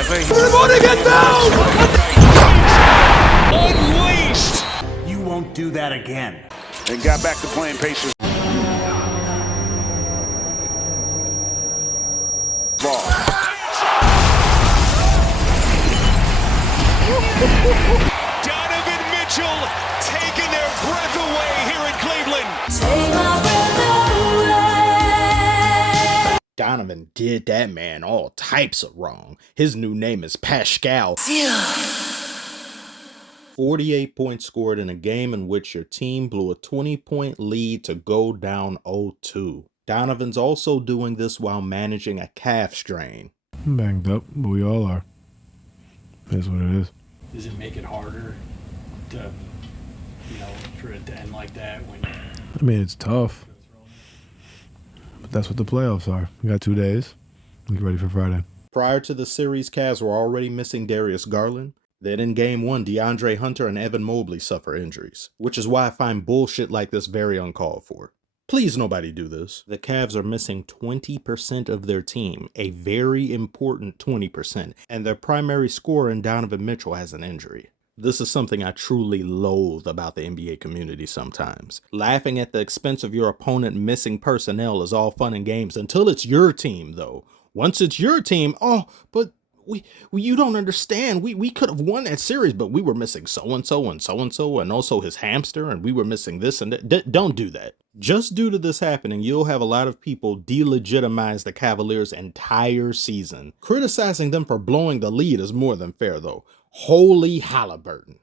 Everybody get down! Unleashed! You won't do that again. And got back to playing Pacers ball. Donovan Mitchell taking their breath away here in Cleveland. Donovan did that man all types of wrong. His new name is Pascal. 48 points scored in a game in which your team blew a 20-point lead to go down 0-2. Donovan's also doing this while managing a calf strain. I'm banged up, but we all are. That's what it is. Does it make it harder to, for it to end like that when? I mean, it's tough, but that's what the playoffs are. We got 2 days. Get ready for Friday. Prior to the series, Cavs were already missing Darius Garland. Then in Game 1, DeAndre Hunter and Evan Mobley suffer injuries, which is why I find bullshit like this very uncalled for. Please nobody do this. The Cavs are missing 20% of their team, a very important 20%, and their primary scorer in Donovan Mitchell has an injury. This is something I truly loathe about the NBA community sometimes. Laughing at the expense of your opponent missing personnel is all fun and games until it's your team, though. Once it's your team, but you don't understand. We could have won that series, but we were missing so-and-so and so-and-so and also his hamster, and we were missing this and that. Don't do that. Just due to this happening, you'll have a lot of people delegitimize the Cavaliers' entire season. Criticizing them for blowing the lead is more than fair, though. Holy Haliburton.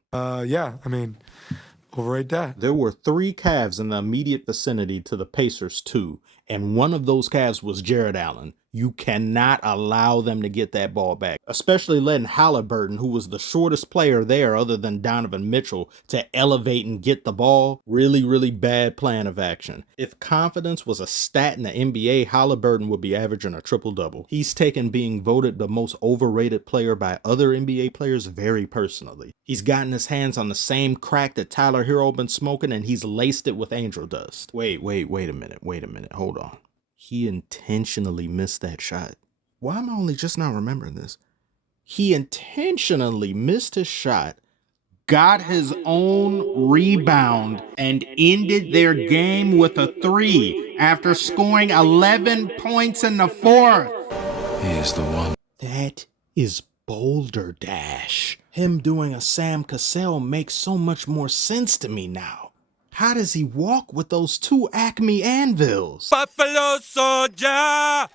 Overrate that. There were 3 Cavs in the immediate vicinity to the Pacers, too, and one of those Cavs was Jared Allen. You cannot allow them to get that ball back, especially letting Haliburton, who was the shortest player there other than Donovan Mitchell, to elevate and get the ball. Really, really bad plan of action. If confidence was a stat in the NBA, Haliburton would be averaging a triple-double. He's taken being voted the most overrated player by other NBA players very personally. He's gotten his hands on the same crack that Tyler Hero been smoking, and he's laced it with angel dust. Wait a minute, hold on. He intentionally missed that shot. Why am I only just now remembering this? He intentionally missed his shot, got his own rebound, and ended their game with a 3 after scoring 11 points in the 4th. He is the one. That is Boulder Dash. Him doing a Sam Cassell makes so much more sense to me now. How does he walk with those 2 Acme anvils? Buffalo Soldier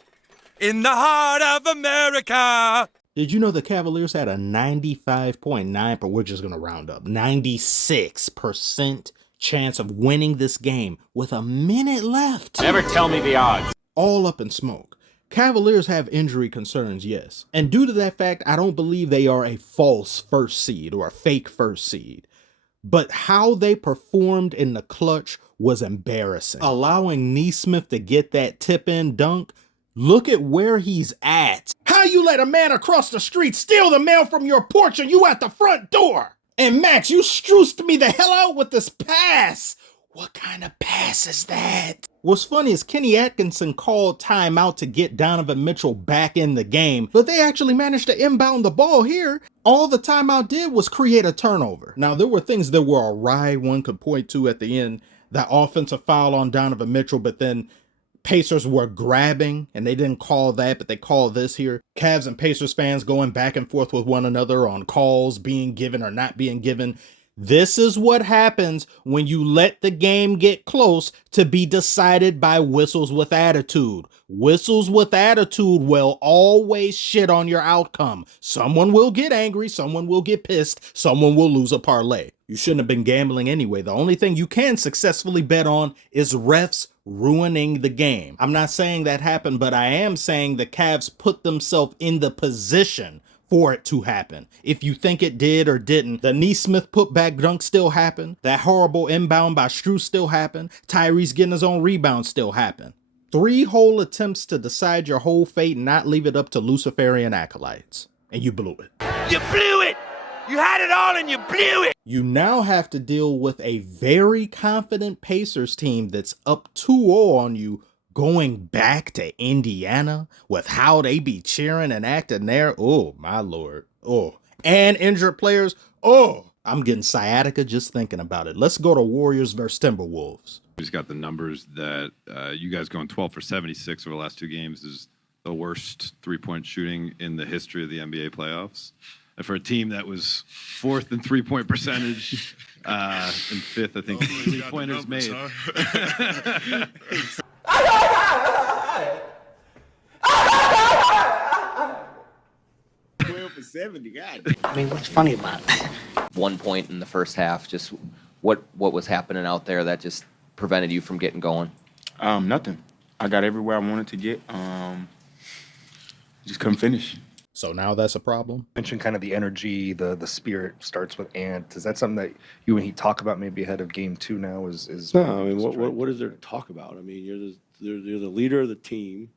in the heart of America. Did you know the Cavaliers had a 95.9, but we're just going to round up, 96% chance of winning this game with a minute left? Never tell me the odds. All up in smoke. Cavaliers have injury concerns, yes. And due to that fact, I don't believe they are a false first seed or a fake first seed. But how they performed in the clutch was embarrassing. Allowing Nesmith to get that tip-in dunk, look at where he's at. How you let a man across the street steal the mail from your porch and you at the front door? And Max, you struiced me the hell out with this pass. What kind of pass is that? What's funny is Kenny Atkinson called timeout to get Donovan Mitchell back in the game, but they actually managed to inbound the ball here. All the timeout did was create a turnover. Now, there were things that were awry one could point to at the end. The offensive foul on Donovan Mitchell, but then Pacers were grabbing, and they didn't call that, but they called this here. Cavs and Pacers fans going back and forth with one another on calls being given or not being given. This is what happens when you let the game get close to be decided by whistles with attitude. Whistles with attitude will always shit on your outcome. Someone will get angry, someone will get pissed, someone will lose a parlay. You shouldn't have been gambling anyway. The only thing you can successfully bet on is refs ruining the game. I'm not saying that happened, but I am saying the Cavs put themselves in the position for it to happen. If you think it did or didn't, the Nesmith putback dunk still happened. That horrible inbound by Strus still happened. Tyrese getting his own rebound still happened. 3 whole attempts to decide your whole fate and not leave it up to Luciferian acolytes. And you blew it. You blew it! You had it all and you blew it! You now have to deal with a very confident Pacers team that's up 2-0 on you, Going back to Indiana with how they be cheering and acting there. Oh, my Lord. Oh, and injured players. Oh, I'm getting sciatica just thinking about it. Let's go to Warriors versus Timberwolves. We just got the numbers that you guys going 12 for 76 over the last 2 games is the worst three-point shooting in the history of the NBA playoffs. And for a team that was 4th in three-point percentage and 5th, I think, three-pointers made. 12 for 70, God. I mean, what's funny about it? 1 point in the first half, just what was happening out there that just prevented you from getting going? Nothing. I got everywhere I wanted to get. Just couldn't finish. So now that's a problem? Mention kind of the energy, the spirit starts with Ant. Is that something that you and he talk about maybe ahead of game 2 now? Is No, I mean, what is there to talk about? I mean, you're the leader of the team,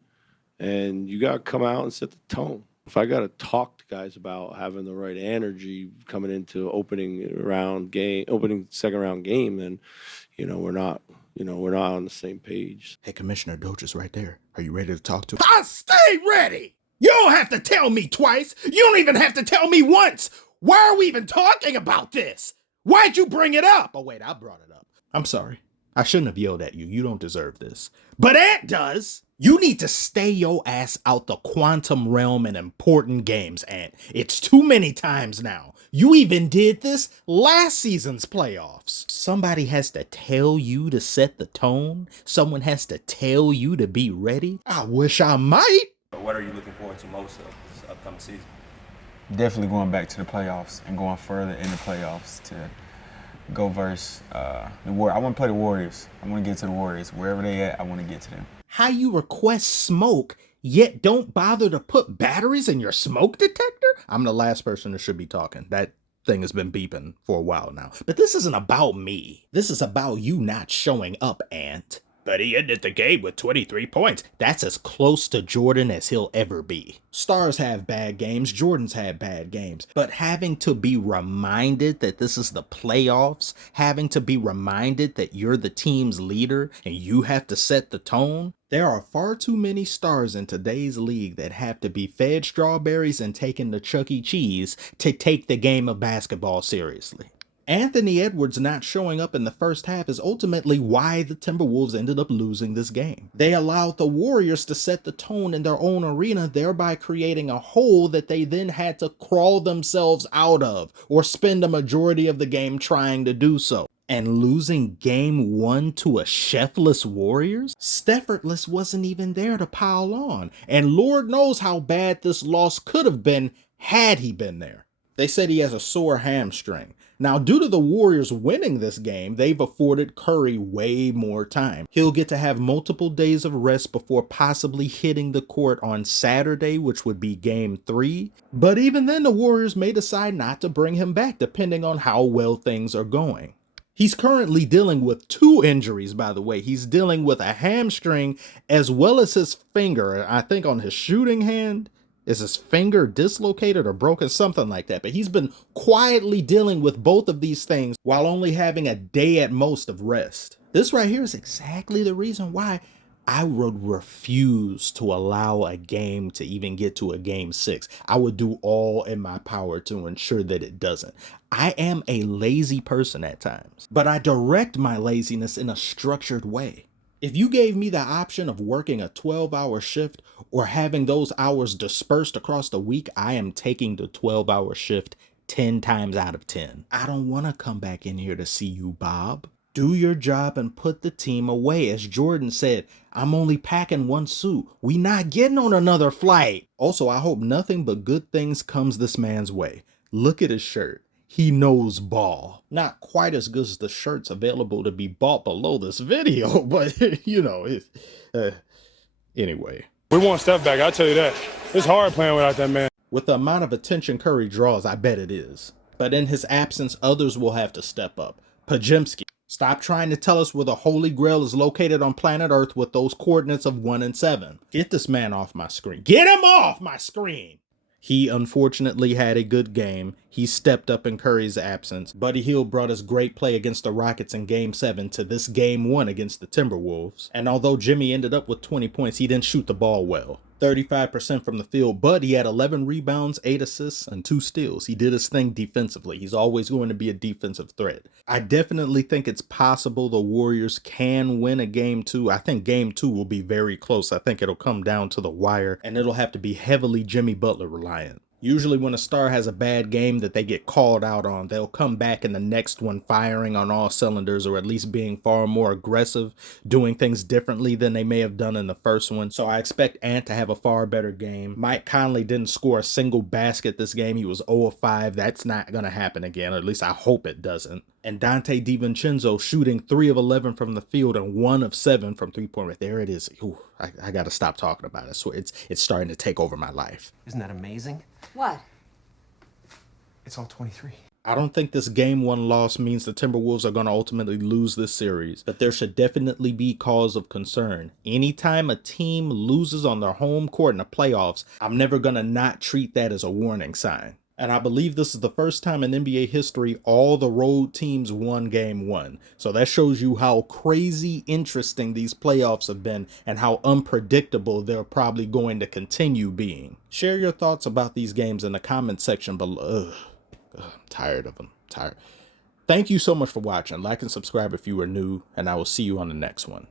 and you got to come out and set the tone. If I got to talk to guys about having the right energy coming into opening second round game, then, we're not on the same page. Hey, Commissioner Doach is right there. Are you ready to talk to him? I'll stay ready! You don't have to tell me twice. You don't even have to tell me once. Why are we even talking about this? Why'd you bring it up? Oh, wait, I brought it up. I'm sorry. I shouldn't have yelled at you. You don't deserve this. But Ant does. You need to stay your ass out the quantum realm in important games, Ant. It's too many times now. You even did this last season's playoffs. Somebody has to tell you to set the tone. Someone has to tell you to be ready. I wish I might. What are you looking forward to most of this upcoming season? Definitely going back to the playoffs and going further in the playoffs to go versus the Warriors. I want to play the Warriors. I want to get to the Warriors. Wherever they at, I want to get to them. How you request smoke, yet don't bother to put batteries in your smoke detector? I'm the last person that should be talking. That thing has been beeping for a while now. But this isn't about me. This is about you not showing up, Ant. But he ended the game with 23 points. That's as close to Jordan as he'll ever be. Stars have bad games. Jordan's had bad games. But having to be reminded that this is the playoffs, having to be reminded that you're the team's leader and you have to set the tone, there are far too many stars in today's league that have to be fed strawberries and taken to Chuck E. Cheese to take the game of basketball seriously. Anthony Edwards not showing up in the first half is ultimately why the Timberwolves ended up losing this game. They allowed the Warriors to set the tone in their own arena, thereby creating a hole that they then had to crawl themselves out of or spend a majority of the game trying to do so. And losing game 1 to a chefless Warriors? Stephertless wasn't even there to pile on. And Lord knows how bad this loss could have been had he been there. They said he has a sore hamstring. Now, due to the Warriors winning this game, they've afforded Curry way more time. He'll get to have multiple days of rest before possibly hitting the court on Saturday, which would be game 3. But even then, the Warriors may decide not to bring him back, depending on how well things are going. He's currently dealing with 2 injuries, by the way. He's dealing with a hamstring as well as his finger. I think on his shooting hand, is his finger dislocated or broken? Something like that. But he's been quietly dealing with both of these things while only having a day at most of rest. This right here is exactly the reason why I would refuse to allow a game to even get to a game 6. I would do all in my power to ensure that it doesn't. I am a lazy person at times, but I direct my laziness in a structured way. If you gave me the option of working a 12-hour shift or having those hours dispersed across the week, I am taking the 12-hour shift 10 times out of 10. I don't want to come back in here to see you, Bob. Do your job and put the team away. As Jordan said, I'm only packing 1 suit. We not getting on another flight. Also, I hope nothing but good things comes this man's way. Look at his shirt. He knows ball. Not quite as good as the shirts available to be bought below this video, but anyway. We want Steph back, I'll tell you that. It's hard playing without that man. With the amount of attention Curry draws, I bet it is. But in his absence, others will have to step up. Pajemski, stop trying to tell us where the Holy Grail is located on planet Earth with those coordinates of 1 and 7. Get this man off my screen. Get him off my screen! He unfortunately had a good game. He stepped up in Curry's absence. Buddy Hield brought us great play against the Rockets in Game 7 to this Game 1 against the Timberwolves. And although Jimmy ended up with 20 points, he didn't shoot the ball well. 35% from the field, but he had 11 rebounds, 8 assists, and 2 steals. He did his thing defensively. He's always going to be a defensive threat. I definitely think it's possible the Warriors can win a Game 2. I think Game 2 will be very close. I think it'll come down to the wire, and it'll have to be heavily Jimmy Butler reliant. Usually when a star has a bad game that they get called out on, they'll come back in the next one firing on all cylinders, or at least being far more aggressive, doing things differently than they may have done in the first one. So I expect Ant to have a far better game. Mike Conley didn't score a single basket this game. He was 0 of 5. That's not going to happen again, or at least I hope it doesn't. And Dante DiVincenzo shooting 3 of 11 from the field and 1 of 7 from three-point range. There it is. Ooh, I got to stop talking about it. So it's starting to take over my life. Isn't that amazing? What? It's all 23. I don't think this Game 1 loss means the Timberwolves are going to ultimately lose this series, but there should definitely be cause of concern. Anytime a team loses on their home court in the playoffs, I'm never going to not treat that as a warning sign. And I believe this is the first time in NBA history all the road teams won Game 1. So that shows you how crazy interesting these playoffs have been and how unpredictable they're probably going to continue being. Share your thoughts about these games in the comment section below. I'm tired of them. Tired. Thank you so much for watching. Like and subscribe if you are new, and I will see you on the next one.